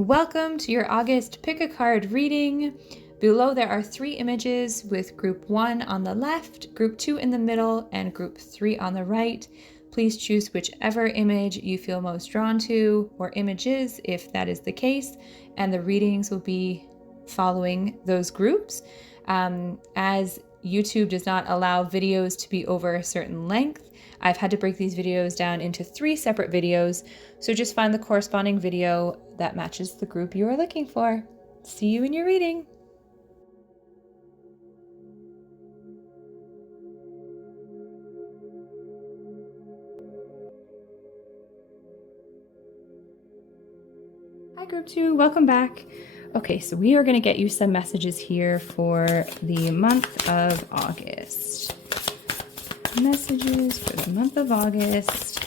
Welcome to your August Pick a Card reading. Below there are 3 images with group 1 on the left, group 2 in the middle, and group 3 on the right. Please choose whichever image you feel most drawn to, or images if that is the case, and the readings will be following those groups. As YouTube does not allow videos to be over a certain length, I've had to break these videos down into 3 separate videos, so just find the corresponding video that matches the group you are looking for. See you in your reading. Hi group 2, welcome back. Okay, so we are going to get you some messages here for the month of August. Messages for the month of August.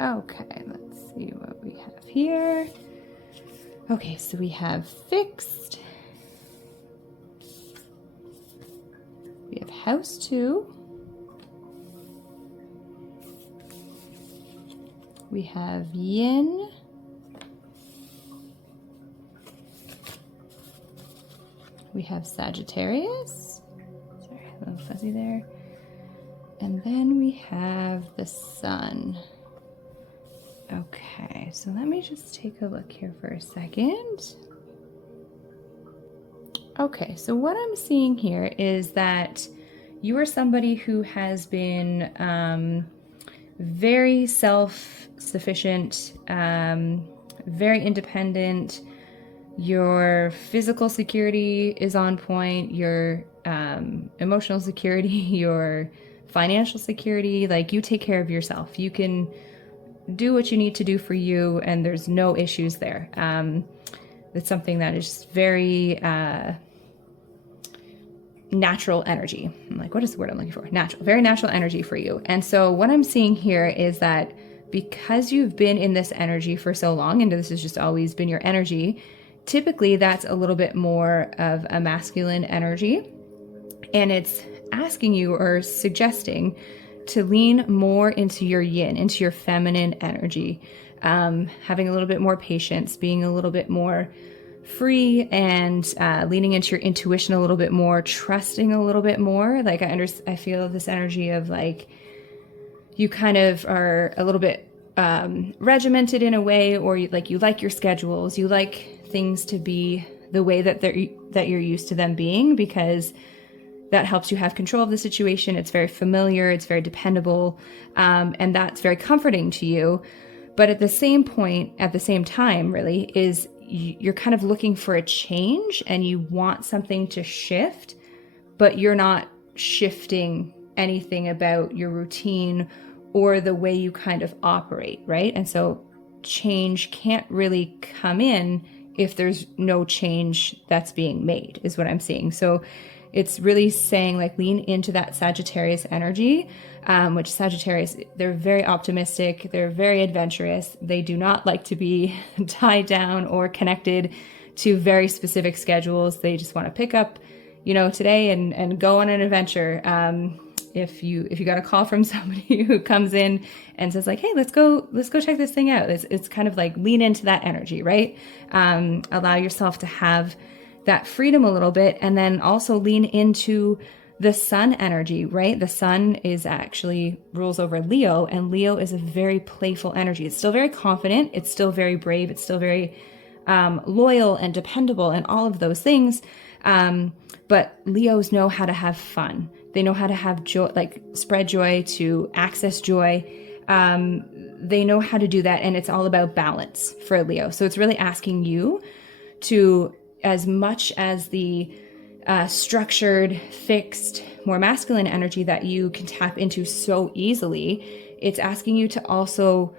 Okay, let's see what we have here. Okay, so we have fixed. We have house 2. We have yin. We have Sagittarius. Sorry, a little fuzzy there. And then we have the sun. Okay, so let me just take a look here for a second. Okay, so what I'm seeing here is that you are somebody who has been very self-sufficient, very independent. Your physical security is on point, your emotional security, your financial security, like you take care of yourself. You can do what you need to do for you, and there's no issues there. It's something that is very natural energy. I'm like, what is the word I'm looking for? Natural, very natural energy for you. And so what I'm seeing here is that because you've been in this energy for so long, and this has just always been your energy, typically that's a little bit more of a masculine energy. And it's asking you or suggesting to lean more into your yin, into your feminine energy, having a little bit more patience, being a little bit more free, and leaning into your intuition a little bit more, trusting a little bit more. Like I feel this energy of like you kind of are a little bit regimented in a way, or you like your schedules, you like things to be the way that you're used to them being, because that helps you have control of the situation. It's very familiar, it's very dependable, and that's very comforting to you. But at the same time, really, is you're kind of looking for a change and you want something to shift, but you're not shifting anything about your routine or the way you kind of operate, right? And so change can't really come in if there's no change that's being made, is what I'm seeing. So it's really saying like lean into that Sagittarius energy, which Sagittarius, they're very optimistic, they're very adventurous. They do not like to be tied down or connected to very specific schedules. They just want to pick up, today and go on an adventure. If you got a call from somebody who comes in and says like, hey, let's go check this thing out. It's kind of like lean into that energy, right? Allow yourself to have that freedom a little bit, and then also lean into the sun energy, right? The sun is actually rules over Leo, and Leo is a very playful energy. It's still very confident. It's still very brave. It's still very loyal and dependable and all of those things. But Leos know how to have fun. They know how to have joy, like spread joy, to access joy. They know how to do that. And it's all about balance for a Leo. So it's really asking you to, as much as the structured, fixed, more masculine energy that you can tap into so easily, it's asking you to also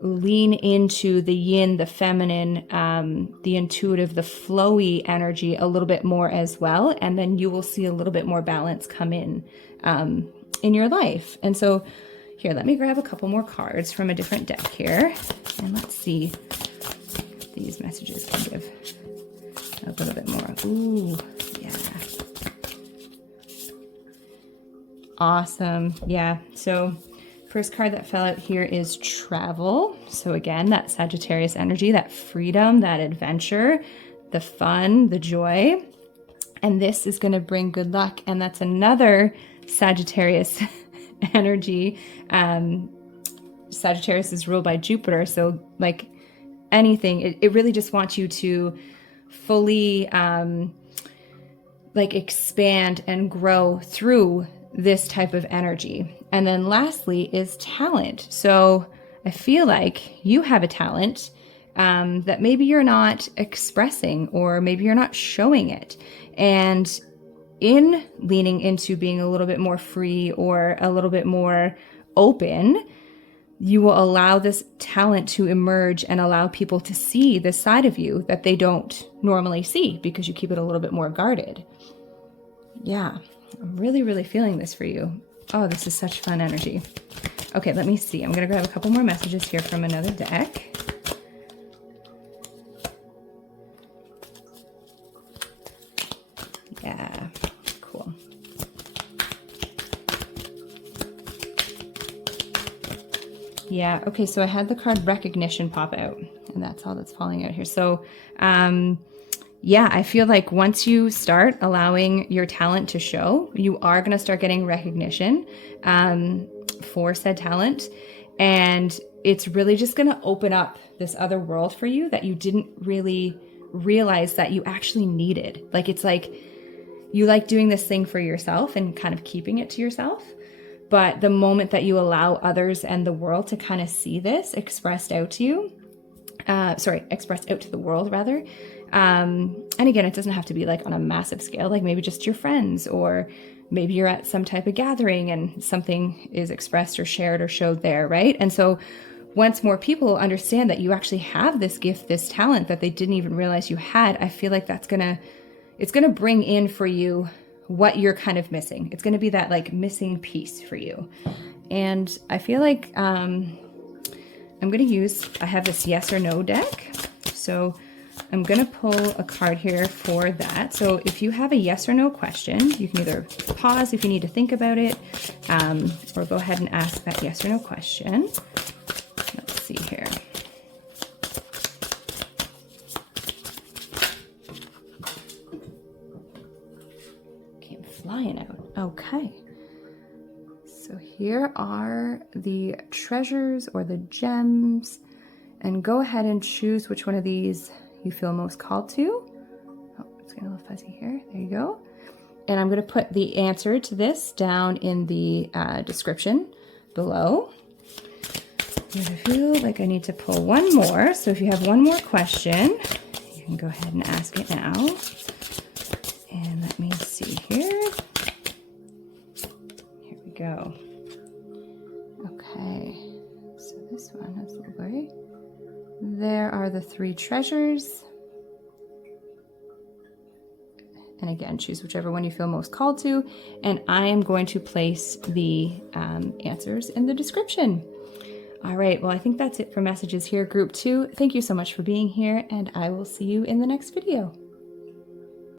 lean into the yin, the feminine, the intuitive, the flowy energy a little bit more as well. And then you will see a little bit more balance come in your life. And so here, let me grab a couple more cards from a different deck here. And let's see these messages can give a little bit more. Ooh, yeah. Awesome. Yeah. So first card that fell out here is travel. So again, that Sagittarius energy, that freedom, that adventure, the fun, the joy. And this is going to bring good luck. And that's another Sagittarius energy. Sagittarius is ruled by Jupiter. So like anything, it really just wants you to fully like expand and grow through this type of energy. And then lastly is talent. So I feel like you have a talent that maybe you're not expressing, or maybe you're not showing it. And in leaning into being a little bit more free or a little bit more open, you will allow this talent to emerge and allow people to see this side of you that they don't normally see, because you keep it a little bit more guarded. Yeah, I'm really, really feeling this for you. Oh, this is such fun energy. Okay, let me see. I'm going to grab a couple more messages here from another deck. Yeah, cool. Yeah, okay, so I had the card recognition pop out, and that's all that's falling out here. So, yeah, I feel like once you start allowing your talent to show, you are going to start getting recognition for said talent. And it's really just going to open up this other world for you that you didn't really realize that you actually needed. Like, it's like you like doing this thing for yourself and kind of keeping it to yourself. But the moment that you allow others and the world to kind of see this expressed out to you, expressed out to the world rather. And again, it doesn't have to be like on a massive scale, like maybe just your friends, or maybe you're at some type of gathering and something is expressed or shared or showed there, right? And so once more people understand that you actually have this gift, this talent that they didn't even realize you had, I feel like it's gonna bring in for you what you're kind of missing. It's gonna be that like missing piece for you. And I feel like I have this yes or no deck. So I'm going to pull a card here for that. So if you have a yes or no question, you can either pause if you need to think about it, or go ahead and ask that yes or no question. Let's see here. Came flying out. Okay. So here are the treasures or the gems, and go ahead and choose which one of these you feel most called to. Oh, it's getting a little fuzzy here. There you go. And I'm going to put the answer to this down in the description below. And I feel like I need to pull one more. So if you have one more question, you can go ahead and ask it now. And let me see here. Here we go. Okay. So this one has a little blurry. There are the 3 treasures. And again, choose whichever one you feel most called to. And I am going to place the answers in the description. All right, well, I think that's it for messages here, group 2. Thank you so much for being here, and I will see you in the next video.